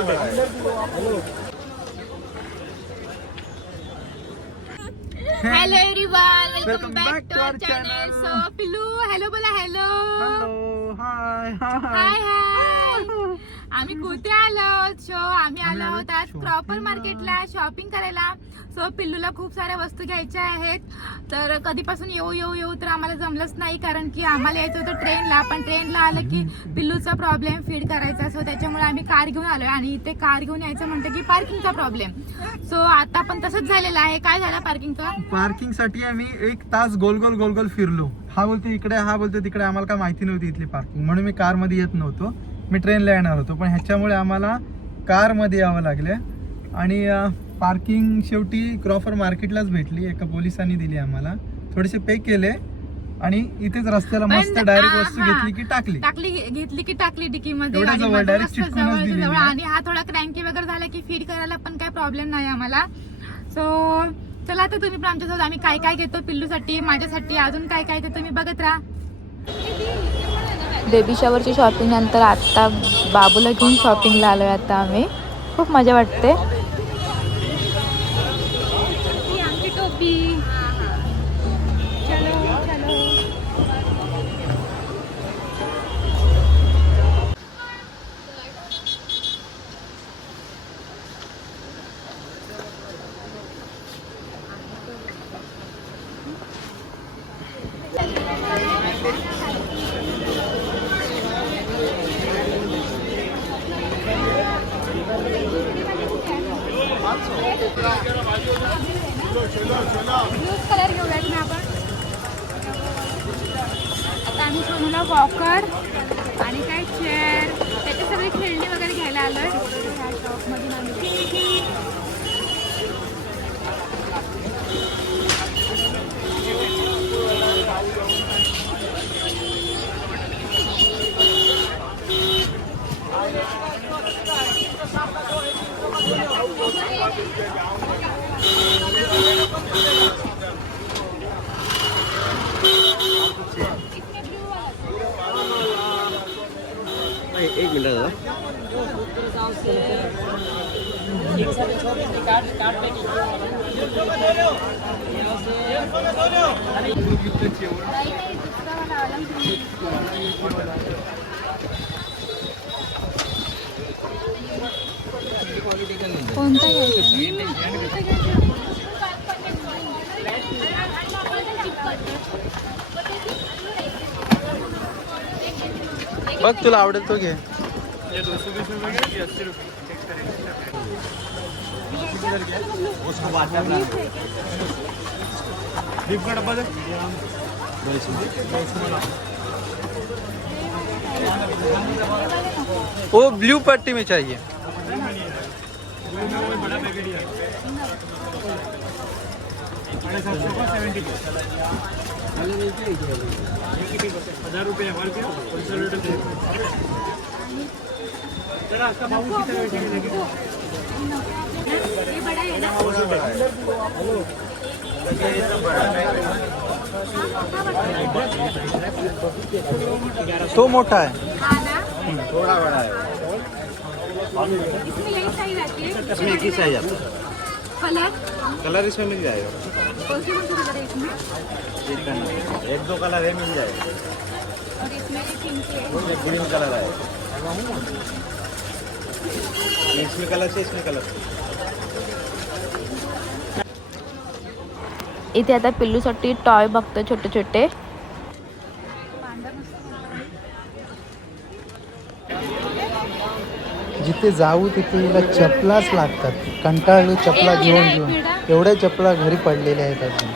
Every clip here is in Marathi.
Hello everyone, welcome back to our channel. So Pillu hello बोला. Hello hi hi hi. आम्ही कुठे आलो? आम्ही आलो आहोत आज प्रॉपर मार्केटला शॉपिंग करायला. सो पिल्लूला खूप साऱ्या वस्तू घ्यायच्या आहेत. तर कधीपासून येऊ तर आम्हाला जमलंच नाही, कारण की आम्हाला यायचं होतं ट्रेनला. पण ट्रेनला आलं की पिल्लूचा प्रॉब्लेम फीड करायचा. सो त्याच्यामुळे आम्ही कार घेऊन आलोय आणि इथे कार घेऊन यायचं म्हणतं की पार्किंगचा प्रॉब्लेम. सो आता पण तसंच झालेलं आहे. काय झालं पार्किंगचा? पार्किंग साठी आम्ही 1 तास गोल गोल फिरलो. हा बोलतो इकडे, हा बोलतो तिकडे. आम्हाला काय माहिती नव्हती इथली पार्किंग, म्हणून मी कार मध्ये येत नव्हतो. मी ट्रेनला येणार होतो, पण ह्याच्यामुळे आम्हाला कार मध्ये यावं लागले. आणि पार्किंग शेवटी क्रॉफर मार्केटलाच भेटली. एका पोलिसांनी दिली आम्हाला. थोडेसे पे केले आणि इथेच रस्त्याला मस्त डायरेक्ट वस्तू घेतली की टाकली डिकी मध्ये. डायरेक्ट चिटकूनच दिली. आणि हा थोडा क्रँकी वगैरे झाला की फीड करायला पण काही प्रॉब्लेम नाही आम्हाला. सो चला आता तुम्ही पण आमच्यासोबत आम्ही काय काय घेतो पिल्लूसाठी, माझ्यासाठी अजून काय काय ते तुम्ही बघत राहा. बेबी शॉवरची शॉपिंग नंतर आता बाबूला घेऊन शॉपिंगला आलोय. आता आम्ही खूप मजा वाटते. आमची टोपी. चलो चलो. ब्लूज कलर घेऊयात ना आपण. आता आम्ही सोनूला वॉकर आणि काय चेअर त्याचे सगळे खेळणी वगैरे घ्यायला आलोय ह्या शॉपमधून आम्ही. एक मिनट दादा. कोणता बघ तुला आवडेल तो घे. वो ब्लू पट्टी में चाहिए. तो मोठा है, थोड़ा बड़ा है. इसमें एक ही साइज आता है. कलर इसमें मिल जाएगा. एक दो कलर है, मिल जाएगा. ग्रीन कलर है. इसमें कलर से इसमें कलर. इथे आता पिल्लूसाठी टॉय बघतो छोटे छोटे. जिथे जाऊ तिथे हिला चपलाच लागतात. कंटाळलो चपला घेऊन एवढ्या चपला घरी पडलेल्या आहेत अजून.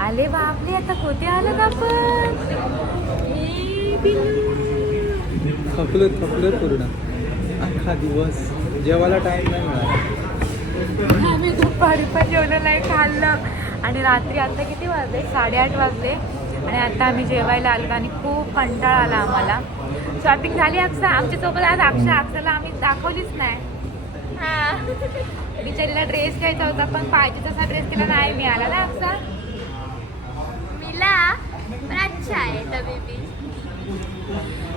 आले बापले, आता कुठे आलं आपण? थकलो पूर्ण. अख्खा दिवस जेवायला टाइम नाही मिळाला. आम्ही दुपारी पण जेवण नाही खाल्लं आणि रात्री आता किती वाजले? 8:30 वाजले आणि आता आम्ही जेवायला आलो आणि खूप कंटाळा आला आम्हाला. शॉपिंग झाली. अक्षाला आमच्यासोबत आज अक्षाला आम्ही दाखवलीच नाही. बिचारीला ड्रेस घ्यायचा होता पण पाहिजे तसा ड्रेस तिला नाही मिळाला ना असा मिला पण अच्छा आहे तभी भी.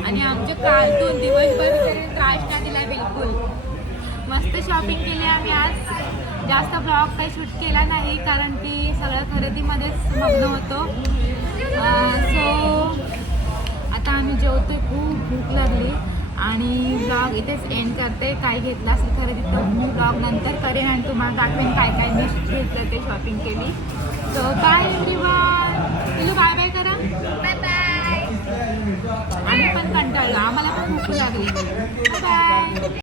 आणि आमचे कार्टून दिवसभर तरी त्रास नाही दिला बिलकुल. मस्त शॉपिंग केली आम्ही आज. जास्त ब्लॉग काही शूट केला नाही कारण की सगळं खरेदीमध्येच मग्न होतो. सो आता आम्ही जेवतोय. खूप भूक लागली आणि ब्लॉग इथेच एंड करते. काय घेतलं असेल खरेदी तर मी ब्लॉग नंतर करेन आणि तुम्हाला दाखवेन काय काय मी घेतलं ते शॉपिंग केली. So bye everyone. Pillu bye bye करा. Bye bye. आम्ही पण कंटाळलो. आम्हाला पण भूक लागली. Bye bye.